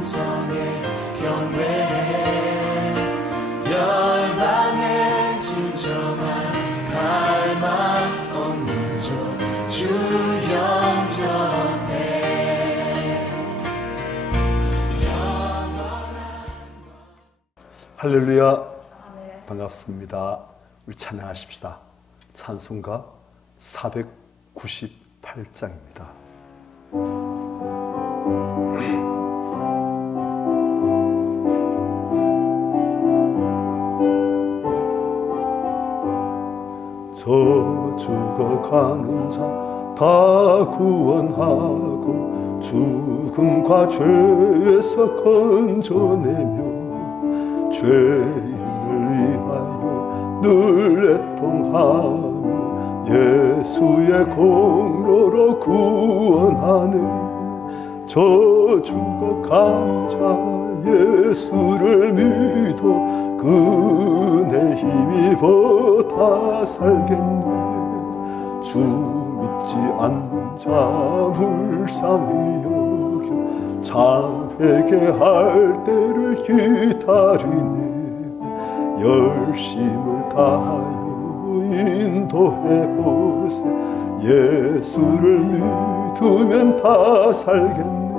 음성에 경배해 열방의 진정한 갈망 없는 주 영접해. 할렐루야. 반갑습니다. 우리 찬양하십시다. 찬송가 498장입니다. 저 죽어가는 자 다 구원하고 죽음과 죄에서 건져내며 죄인을 위하여 늘 애통하며 예수의 공로로 구원하는 저 죽어간 자 예수를 믿어 그네 힘입어 다 살겠네. 주 믿지 않는 자 불쌍히 여겨 참 회개할 때를 기다리네. 열심을 다하여 인도해보세. 예수를 믿으면 다 살겠네.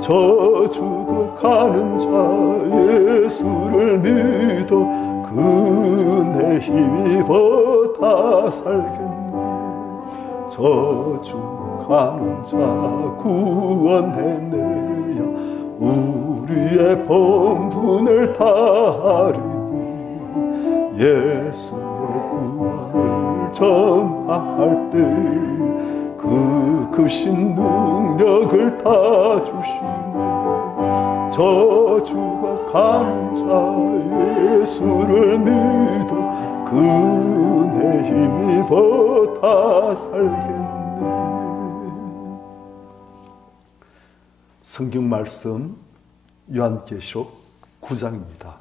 저 죽어가는 자 예수를 믿어 그네 힘입어 다 살겠네. 저 죽어가는 자 구원해내야 우리의 범분을 다하리니. 예수의 구원을 전파할 때 그 크신 능력을 다 주시네. 저 죽어가는 자 예수를 믿어 그네 힘입어 다 살겠네. 성경 말씀 요한계시록 9장입니다.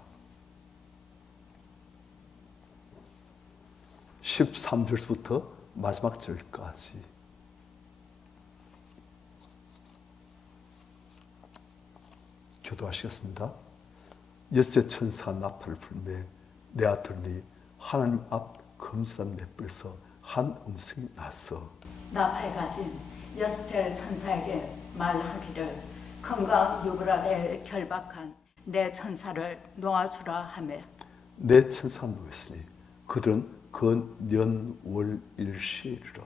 13절부터 마지막 절까지. 교도하시겠습니다. 예수의 천사 나팔을 불매 내가 들으니 하나님 앞 검사한 내 뿔에서 한 음성이 났어. 나팔 가진 여섯째 천사에게 말하기를 금과 유브라데에 결박한 내 천사를 놓아주라 하며 내 천사 놓였으니 그들은 그 년 월 일시에 이르러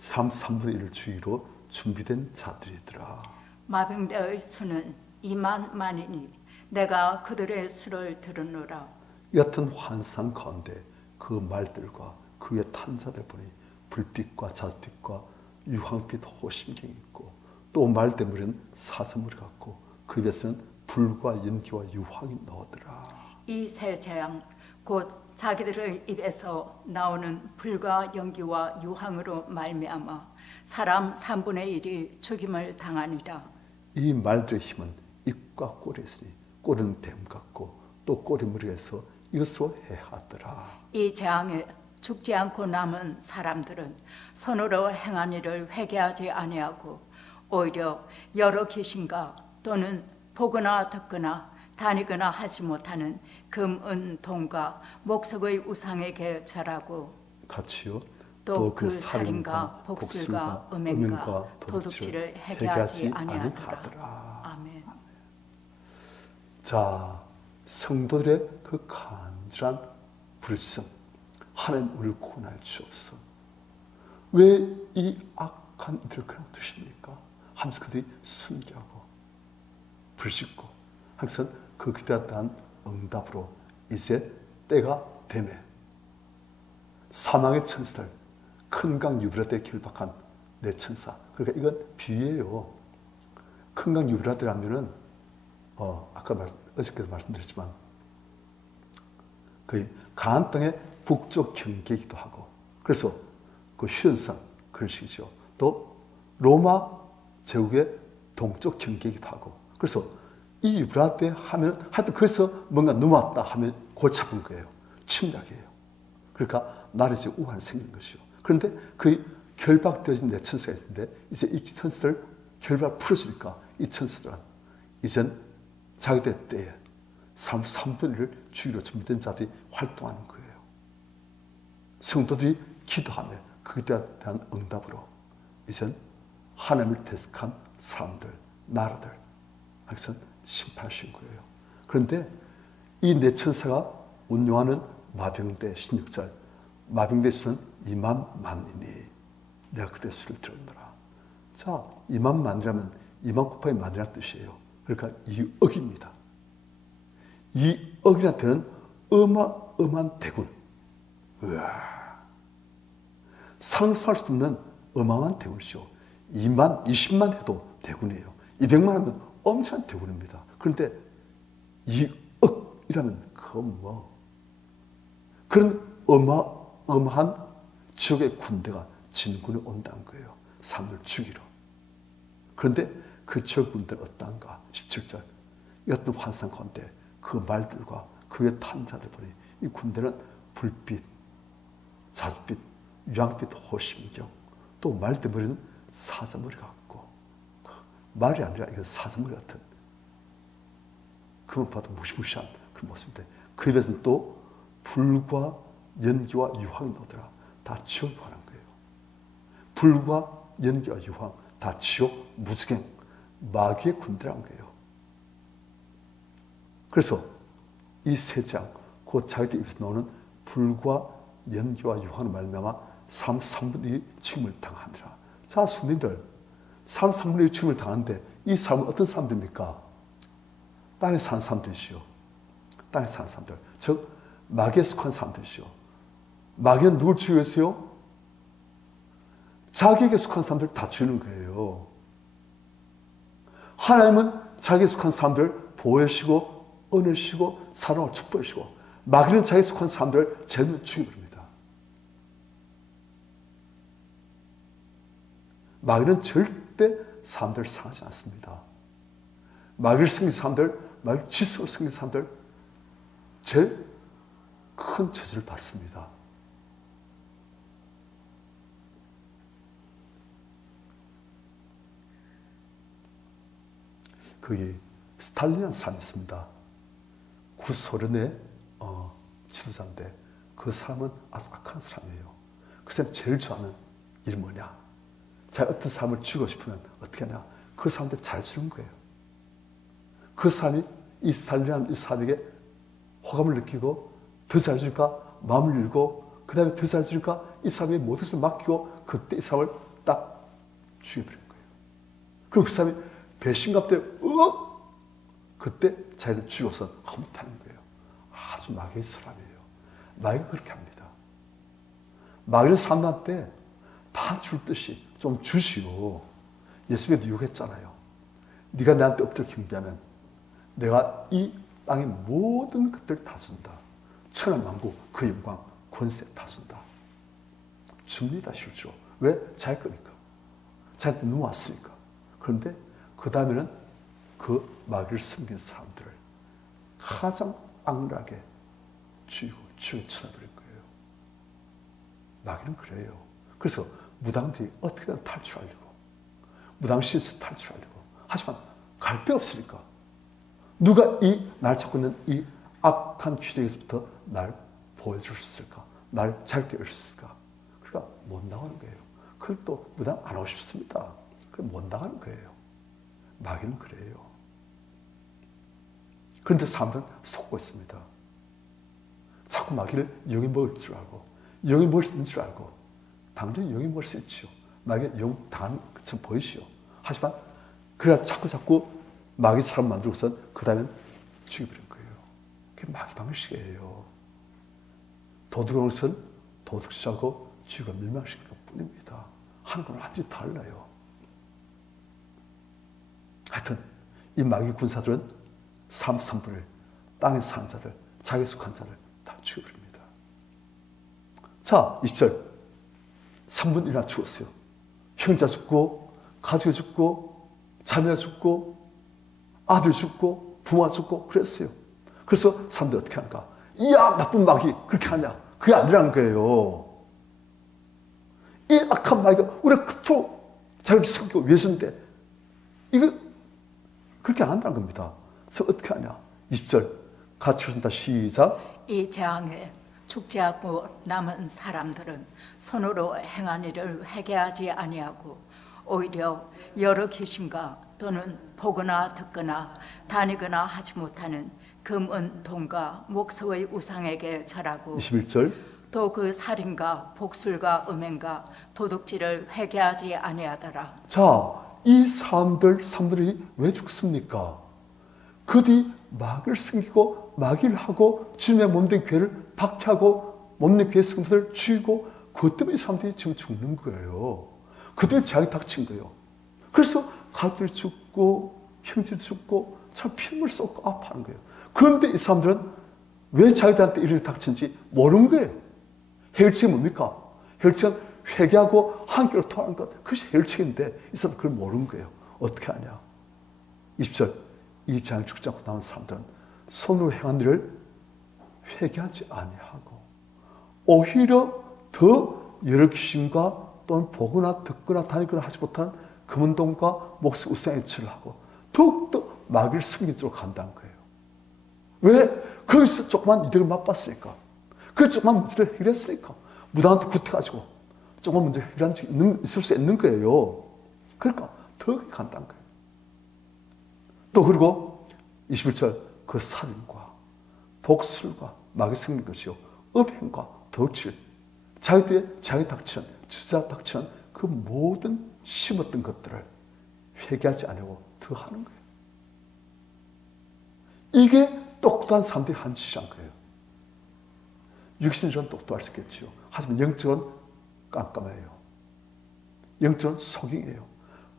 3분의 1을 주의로 준비된 자들이더라. 마병대의 수는 2만 만이니 내가 그들의 수를 들으노라. 이 같은 환상 가운데 그 말들과 그의 탄자들 보니 불빛과 잣빛과 유황빛 호심경이 있고 또 말대물은 사자물 같고 그 입에서는 불과 연기와 유황이 나오더라. 이 세 재앙 곧 자기들의 입에서 나오는 불과 연기와 유황으로 말미암아 사람 3분의 1이 죽임을 당하니라. 이 말들의 힘은 입과 꼴이 있으니 꼴은 뱀 같고 또 꼴이 무리해서 이것으로 해하더라. 이 재앙에 죽지 않고 남은 사람들은 손으로 행한 일을 회개하지 아니하고 오히려 여러 귀신과 또는 보거나 듣거나 다니거나 하지 못하는 금, 은, 동과 목석의 우상에게 절하고 같이요. 또 그 살인과 복술과 음행과 도둑질을 회개하지 아니하더라. 아멘. 자, 성도들의 그 간절한 불성, 하나님 우리를 구원할 주옵소서. 왜 이 악한 이들을 그냥 두십니까? 하면서 그들이 순교하고 불씻고 항상 그 기대했던 응답으로 이제 때가 되매 사망의 천사들 큰 강 유브라데에 결박한 내 천사. 그러니까 이건 비유예요. 큰 강 유브라데 하면은 아까 어저께도 말씀드렸지만 거의 가나안 땅의 북쪽 경계이기도 하고 그래서 그 휴전선 그런 식이죠. 또 로마 제국의 동쪽 경계이기도 하고 그래서 이 유브라데 하면 하여튼 그래서 뭔가 넘어왔다 하면 골치 아픈 거예요. 침략이에요. 그러니까 나라에서 우환이 생긴 것이요. 그런데 그 결박되어진 내 천사가 있는데 이제 이 천사를 결박 풀어주니까 이 천사들은 이젠 자기들 때에 3분의 1을 죽이려 준비된 자들이 활동하는 거예요. 성도들이 기도하며 그에 대한 응답으로 이젠 하나님을 대적한 사람들, 나라들, 여기서 심판하신 거예요. 그런데 이 네 천사가 운용하는 마병대 16절, 마병대 수는 2만 만이니 내가 그대 수를 들었노라. 자, 2만 만이라면 2만 곱하기 만이라는 뜻이에요. 그러니까 2억입니다. 2억이라는 데는 어마어마한 대군. 우와. 상상할 수 없는 어마어마한 대군이죠. 2만, 20만 해도 대군이에요. 200만 하면 엄청난 대군입니다. 그런데 2억이라면 그건 뭐 그런 어마어마한 지옥의 군대가 진군에 온다는 거예요. 사람들 죽이러. 그런데 그 지옥 군대는 어떠한가? 17절. 이 같은 환상 가운데 그 말들과 그의 탄 자들 보니 이 군대는 불빛, 자줏빛, 유황빛, 호심경, 또 말대머리는 사자머리 같고, 말이 아니라 이건 사자머리 같은, 그만 봐도 무시무시한 그 모습인데 그 입에서는 또 불과 연기와 유황이 나오더라. 다 지옥에 관한 거예요. 불과 연기와 유황, 다 지옥, 무지갱, 마귀의 군대라는 거예요. 그래서 이 세 장, 곧 자기들 입에서 나오는 불과 연기와 유황을 말미암아 3분의 1 죽임을 당하니라. 자, 손님들, 3분의 1 죽임을 당하는데 이 사람은 어떤 사람들입니까? 땅에 사는 사람들이시오. 땅에 사는 사람들. 즉, 마귀에 속한 사람들이시오. 마귀는 누굴 죽이기 위해서요? 자기에게 속한 사람들 다 죽이는 거예요. 하나님은 자기에 속한 사람들 보호하시고 은혜시고 사랑을 축복하시고, 마귀는 자기에 속한 사람들 제일 죽여버립니다. 마귀는 절대 사람들을 상하지 않습니다. 마귀를 섬긴 사람들, 마귀 지속을 섬긴 사람들 제일 큰 저주를 받습니다. 거기 스탈린이라는 사람이 있습니다. 구소련의 지도자인데 그 사람은 아주 악한 사람이에요. 그 사람이 제일 좋아하는 일이 뭐냐? 자기 어떤 사람을 죽이고 싶으면 어떻게 하냐? 그 사람한테 잘해주는 거예요. 그 사람이 이 스탈린이라는 이 사람에게 호감을 느끼고 더 잘해주니까 마음을 열고, 그 다음에 더 잘해주니까 이 사람이 모든 것을 맡기고 그때 이 사람을 딱 죽여버린 거예요. 그리고 그 사람이 배신감 때문에 그때 자기를 죽여서 허물타는 거예요. 아주 마귀의 사람이에요. 마귀가 그렇게 합니다. 마귀는 사람들한테 다 줄 듯이 좀 주시오. 예수님도 유혹했잖아요. 네가 나한테 엎드려 경배하면 내가 이 땅의 모든 것들을 다 준다. 천하만국 그 영광 권세 다 준다. 줍니다. 실제로. 왜? 자기 거니까. 자기한테 넘어왔으니까. 그런데 그 다음에는 그 마귀를 섬긴 사람들을 가장 악랄하게 죽이고 쳐내버릴 거예요. 마귀는 그래요. 그래서 무당들이 어떻게든 탈출하려고, 무당시에서 탈출하려고 하지만 갈 데 없으니까 누가 날 찾고 있는 이 악한 규정에서부터 날 보여줄 수 있을까? 날 잘게 할 수 있을까? 그러니까 못 나가는 거예요. 그걸 또 무당 안 하고 싶습니다. 그럼 못 나가는 거예요. 마귀는 그래요. 그런데 사람들은 속고 있습니다. 자꾸 마귀를 영이 먹을 줄 알고, 영이 먹을 수 있는 줄 알고, 당연히 영이 먹을 수 있지요. 마귀가 영 당하는 것처럼 보이시오. 하지만 그래야 자꾸 마귀 사람 만들고서 그 다음엔 죽여버린 거예요. 그게 마귀 방식이에요. 도둑하는 것은 도둑질하고 죽이고 멸망시키는 것 뿐입니다. 하는 건 완전히 달라요. 하여튼 이 마귀 군사들은 3분의 1 땅에 사는 자들, 자기에 속한 자들 다 죽여버립니다. 자, 20절 3분의 1이나 죽었어요. 형제 죽고, 가족이 죽고, 자매가 죽고, 아들 죽고, 부모가 죽고 그랬어요. 그래서 사람들이 어떻게 하는가? 이야, 나쁜 마귀 그렇게 하냐? 그게 아니라는 거예요. 이 악한 마귀가 우리가 그토록 자기를 섬기고 위해서인데 이거 그렇게 안 한다는 겁니다. 그래서 어떻게 하냐? 20절 같이 읽습니다. 시작. 이 재앙에 죽지 않고 남은 사람들은 손으로 행한 일을 회개하지 아니하고 오히려 여러 귀신과 또는 보거나 듣거나 다니거나 하지 못하는 금, 은, 돈과 목석의 우상에게 절하고 21절 또 그 살인과 복술과 음행과 도둑질을 회개하지 아니하더라. 자, 이 사람들이 왜 죽습니까? 그들이 마귀를 숨기고 마귀를 하고 주님의 몸된 교회를 박해하고 몸된 교회 성도들을 죽이고 그것 때문에 이 사람들이 지금 죽는 거예요. 그들이 자기 닥친 거예요. 그래서 가족들이 죽고 형제들이 죽고 참 피눈물 쏟고 아파하는 거예요. 그런데 이 사람들은 왜 자기들한테 이를 닥친지 모르는 거예요. 해결책이 뭡니까? 해결책은 회개하고 한결로 통하는 것. 그것이 해결책인데 이 사람은 그걸 모르는 거예요. 어떻게 하냐? 20절 이 재앙 죽지 않고 남은 사람들은 손으로 행한 일을 회개하지 아니하고 오히려 더 여러 귀신과 또는 보거나 듣거나 다니거나 하지 못한 금은동과 목수 우상에 절을 하고 더욱더 마귀를 숨기도록 한다는 거예요. 왜? 거기서 조그만 이득을 맛봤으니까. 그래서 조그만 문제를 해결했으니까. 무당한테 구태가지고 조그만 문제 해결한 적이 있을 수 있는 거예요. 그러니까 더 그렇게 간다는 거예요. 또 그리고 21절 그 살인과 복술과 마귀 생긴 것이요 음행과 덕질 자기들의 자기 닥친 주자 닥친 그 모든 심었던 것들을 회개하지 않고 더 하는 거예요. 이게 똑똑한 사람들이 한 짓이란 거예요. 육신적으로는 똑똑할 수 있겠죠. 하지만 영적으로는 깜깜해요. 영적으로는 속이에요.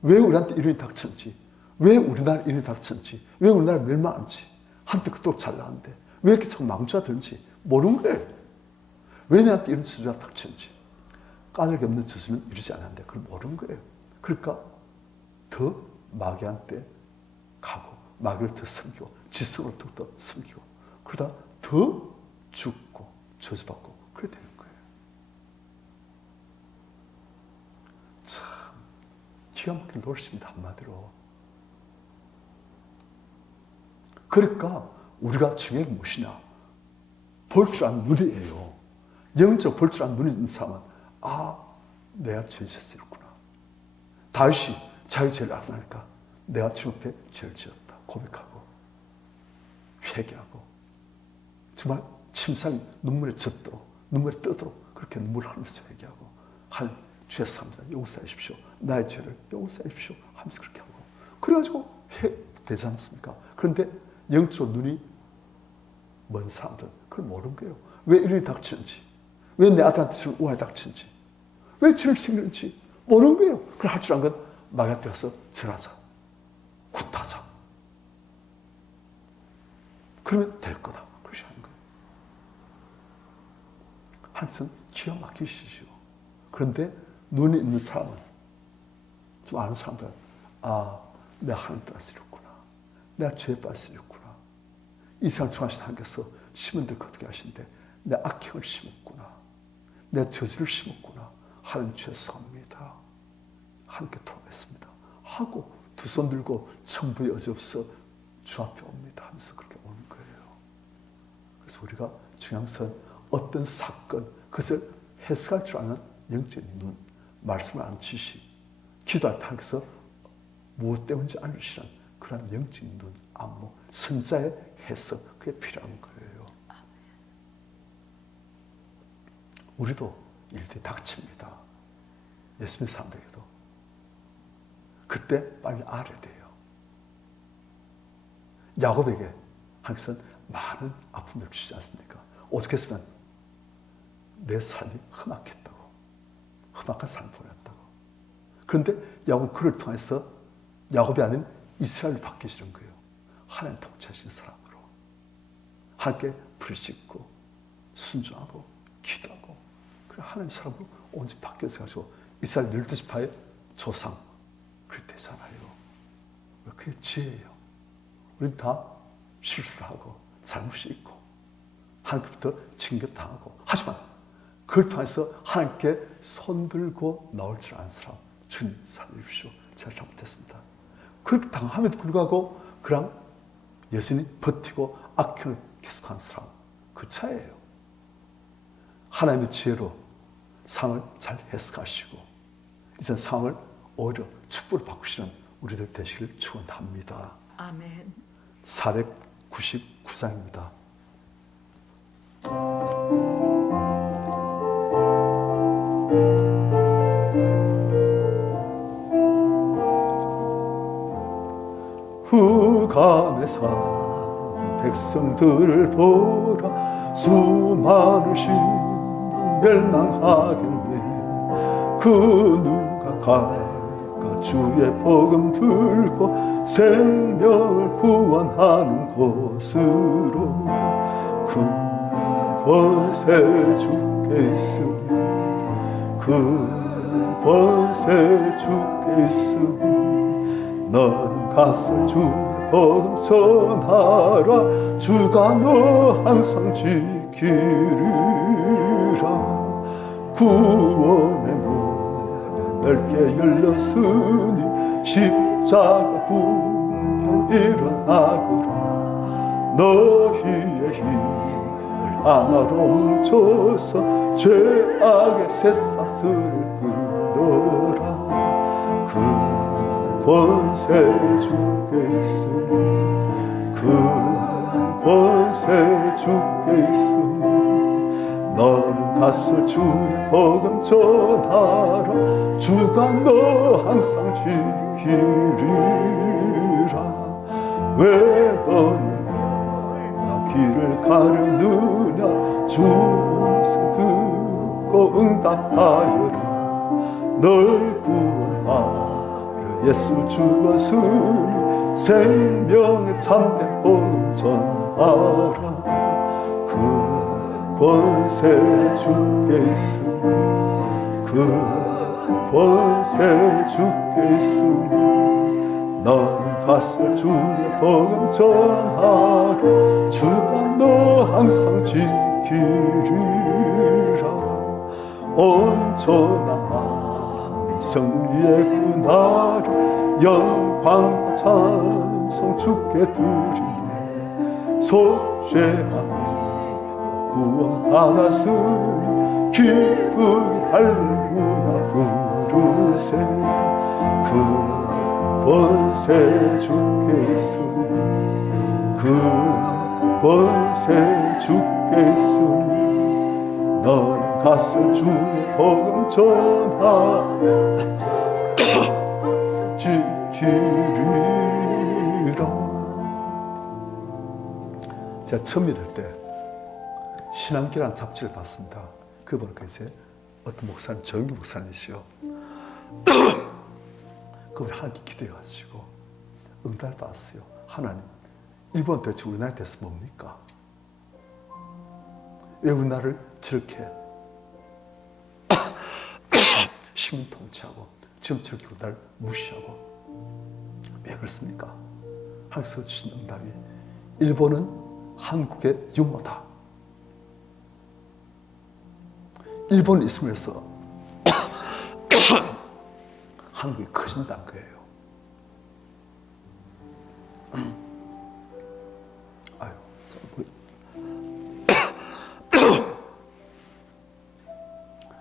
왜 우리한테 이런 일이 닥쳤는지, 왜 우리나라 이런 일이 닥쳤는지, 왜 우리나라 멸망한지, 한때 그토록 잘 나왔는데 왜 이렇게 자꾸 망조가 되는지 모르는 거예요. 왜 내한테 이런 저주가 닥쳤는지. 까닭이 없는 저주는 이러지 않았는데 그걸 모르는 거예요. 그러니까 더 마귀한테 가고 마귀를 더 섬기고 지성으로 더 섬기고 그러다 더 죽고 저주받고 그래 되는 거예요. 참 기가 막힌 노릇입니다. 한마디로. 그러니까 우리가 중요한 게 무엇이냐? 볼 줄 아는 눈이에요. 영적 볼 줄 아는 눈이 있는 사람은 아, 내가 죄 짓었구나. 다시 자기 죄를 알아나니까 내가 주님 앞에 죄를 지었다. 고백하고 회개하고 정말 침상이 눈물에 젖도록 눈물에 뜨도록 그렇게 눈물을 흘리면서 회개하고 하나님 죄송합니다. 용서해 주십시오. 나의 죄를 용서해 주십시오. 하면서 그렇게 하고 그래가지고 되지 않습니까? 그런데 영적 눈이 먼 사람들은 그걸 모르는 거예요. 왜 이런 일이 닥치는지 왜 내 아들한테 저런 우환이 닥치는지 왜 죄를 생기는지 모르는 거예요. 그걸 할 줄 아는 건 마귀한테 가서 절하자. 굿하자. 그러면 될 거다. 그렇게 하는 거예요. 하나님은 기가 막히시죠. 그런데 눈이 있는 사람은 좀 아는 사람들은 아, 내가 하나님 따라서 이랬구나. 내가 죄에 빠져서 이랬구나. 이 세상 중하신 하나님께서 심은 데 거두게 하신데 내 악행을 심었구나. 내 저주를 심었구나. 하나님 죄송합니다. 함께 통했습니다. 하고 두 손 들고 천부에 여지없어 주 앞에 옵니다. 하면서 그렇게 오는 거예요. 그래서 우리가 중요한 것은 어떤 사건, 그것을 해석할 줄 아는 영적인 눈, 말씀을 아는 지식, 기도할 때 하나님께서 무엇 때문인지 알려주시는 그런 영적인 눈, 안목, 선자의 해석, 그게 필요한 거예요. 우리도 일들이 닥칩니다. 예수 믿는 사람들에게도. 그때 빨리 알아야 돼요. 야곱에게 하나님께서는 많은 아픔을 주지 않습니까? 오죽했으면 내 삶이 험악했다고. 험악한 삶을 보냈다고. 그런데 야곱은 그를 통해서 야곱이 아닌 이스라엘을 바뀌시는 거예요. 하나님 통치하신 사람으로. 함께 부르짖고 순종하고 기도하고 그래 하나님 사람으로 온전히 바뀌어서 가지고 이스라엘 12지파의 조상 그렇게 되잖아요. 그게 지혜예요. 우린 다 실수를 하고 잘못이 있고 하나님부터 징계당하고 하지만 그걸 통해서 하나님께 손들고 나올 줄 아는 사람 주님 살려주십시오. 제가 잘못했습니다. 그렇게 당함에도 불구하고 그럼 여전히 버티고 악행을 계속한 사람, 그 차이예요. 하나님의 지혜로 상을 잘 해석하시고 이제 상을 오히려 축복을 바꾸시는 우리들 되시길 축원합니다. 아멘. 499장입니다. 흑암에 산 백성들을 보라 수많으신 멸망하겠네. 그 누가 갈까 주의 복음 들고 생명을 구원하는 곳으로. 그곳에 주께 있으니 그곳에 주께 있으니 넌 가서 주의 복음 전하라. 주가 너 항상 지키리라. 구원의 문 넓게 열렸으니 십자가 부활 일어나거라. 너희의 힘을 하나로 뭉쳐서 죄악의 쇠사슬을 끊어라. 그곳에 주께 있으니 그곳에 주께 있으니 너는 가서 주의 복음 전하라. 주가 너 항상 지키리라. 왜 너는 나 길을 가려느냐. 주 음성 듣고 응답하여라. 널 구원하라. 예수 죽었으니 생명의 참된 복음 전하라. 그곳에 주께 있으니 그곳에 주께 있으니 너는 가서 주의 복음 전하라. 주가 너 항상 지키리라. 온전한 승리의 그날에 영광과 찬송 주께 드리네. 속죄함이 구원 받았으니 기쁘게 할렐루야 부르세. 그곳에 주께 있으니 그곳에 주께 있으니 너는 가서 주의 복음 전하 지키리라. 제가 처음 믿을 때 신앙기라는 잡지를 봤습니다. 그 보니까 이제 어떤 목사님, 정규 목사님이시요. 그분이 하나님께 기도해가지고 응답을 받았어요. 하나님, 일본 대체 우리나라 돼서 뭡니까? 왜 우리나라를 저렇게 시민 통치하고 지금 저렇게 우리나라를 무시하고 왜 그렇습니까? 하나님께서 주신 응답이 일본은 한국의 유모다. 일본이 있으면서 한국이 커진다는 거예요. 아유,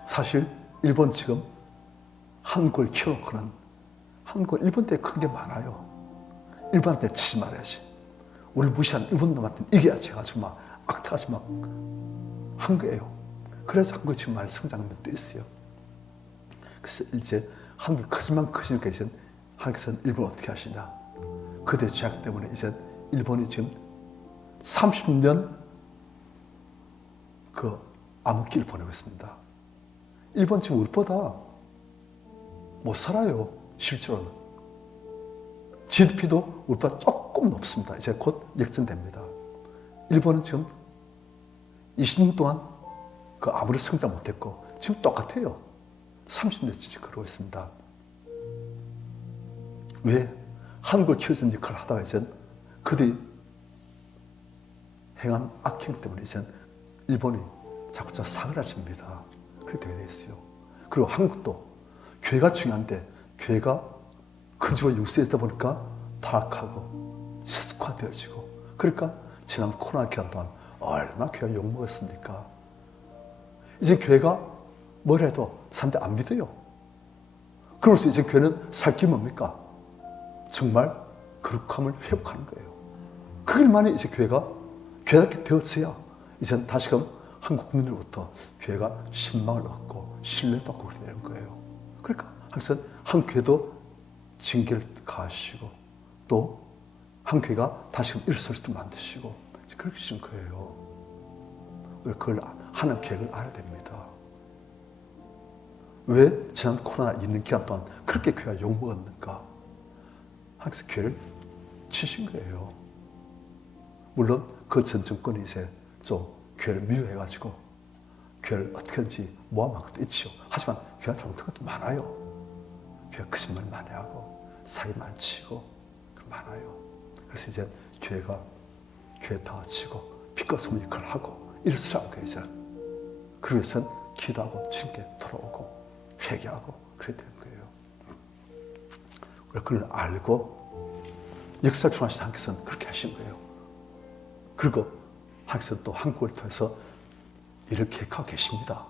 사실 일본 지금 한국을 키워놓고는 한국 일본 때 큰 게 많아요. 일본한테 치지 말아야지. 우리 무시한 일본 놈한테 이겨야지 해가지고 막 악타가지고 막 한 거예요. 그래서 한국이 지금 많이 성장하면도 있어요. 그래서 이제 한국이 커지만 커지니까 이제 한국에서는 일본을 어떻게 하시냐. 그대 죄악 때문에 이제 일본이 지금 30년 그 암흑기를 보내고 있습니다. 일본 지금 우리보다 못 살아요. 실제로는. GDP도 우리보다 조금 높습니다. 이제 곧 역전됩니다. 일본은 지금 20년 동안 그 아무리 성장 못했고 지금 똑같아요. 30년째 그러고 있습니다. 왜? 한국을 키워준 역할을 하다가 이제 그들이 행한 악행 때문에 이제 일본이 자꾸 사그라집니다. 그렇게 되게 됐어요. 그리고 한국도 교회가 중요한데 교회가 거지와 육세에 있다 보니까 타락하고 되어지고, 그러니까 지난 코로나 기간 동안 얼마나 교회가 욕먹었습니까? 이제 교회가 뭘 해도 사람들이 안 믿어요. 그러면서 이제 교회는 살 길이 뭡니까? 정말 거룩함을 회복하는 거예요. 그걸만이 이제 교회가 교회답게 되었어야 이젠 다시금 한국 국민으로부터 교회가 신망을 얻고 신뢰를 받고 그렇게 되는 거예요. 그러니까 항상 한 교회도 징계를 가하시고 또 한 교회가 다시금 일어설 수 있도록 만드시고 그렇게 하신 거예요. 우리가 그걸 하는 계획을 알아야 됩니다. 왜 지난 코로나 있는 기간 동안 그렇게 교회가 욕먹었는가? 항상 교회를 치신 거예요. 물론 그 전 정권이 이제 좀 교회를 미워해가지고 교회를 어떻게든지 모함한 것도 있죠. 하지만 교회가 잘못한 것도 많아요. 교회가 거짓말 많이 하고 사기 많이 치고 많아요. 그래서 이제 교회가 교회 다 치고 빛과 소문 역할을 하고 이럴수라고 거예요. 이제 그러기 위해서는 기도하고 주님께 돌아오고 회개하고 그래야 되는 거예요. 우리가 그걸 알고 역사를 중하신 하나님께서는 그렇게 하신 거예요. 그리고 하나님께서는 또 한국을 통해서 일을 계획하고 계십니다.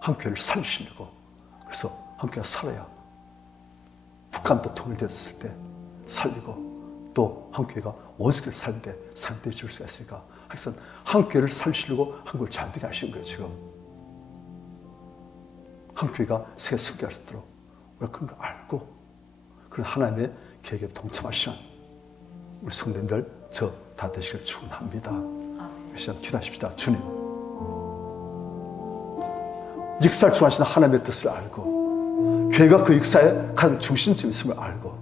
한국교회를 살리시려고. 그래서 한국교회가 살아야 북한도 통일되었을 때 살리고 또 한국교회가 원수를 살릴 때 상대해 줄 수가 있으니까 하여튼 한국교회를 살리시려고 한국을 잘 되게 하시는 거예요. 지금 한국교회가 세계 승리할 수 있도록 우리가 그런 걸 알고 그런 하나님의 계획에 동참하시는 우리 성도님들 저 다 되시길 축원합니다. 이 시간 기도하십시다. 주님, 역사를 중하시는 하나님의 뜻을 알고 교회가 그 역사의 가장 중심점이 있음을 알고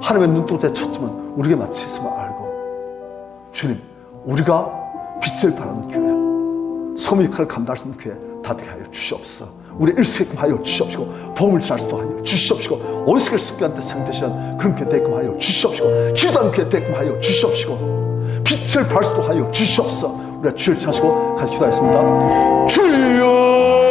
하나님의 눈동자의 초점은 우리에게 맞춰 있음을 알고 주님, 우리가 빛을 발하는 교회, 소명 역할을 감당할 수 있는 교회 다 되게 하여 주시옵소서. 우리 일수게끔 하여 주시옵시고 복음을 전할 수도 하여 주시옵시고 원수를 습기한테 상대시한 그런 교회 되게끔 하여 주시옵시고 기도하는 교회 되게끔 하여 주시옵시고 빛을 발할 수도 하여 주시옵소서. 우리가 주를 찾으시고 같이 기도하겠습니다. 주여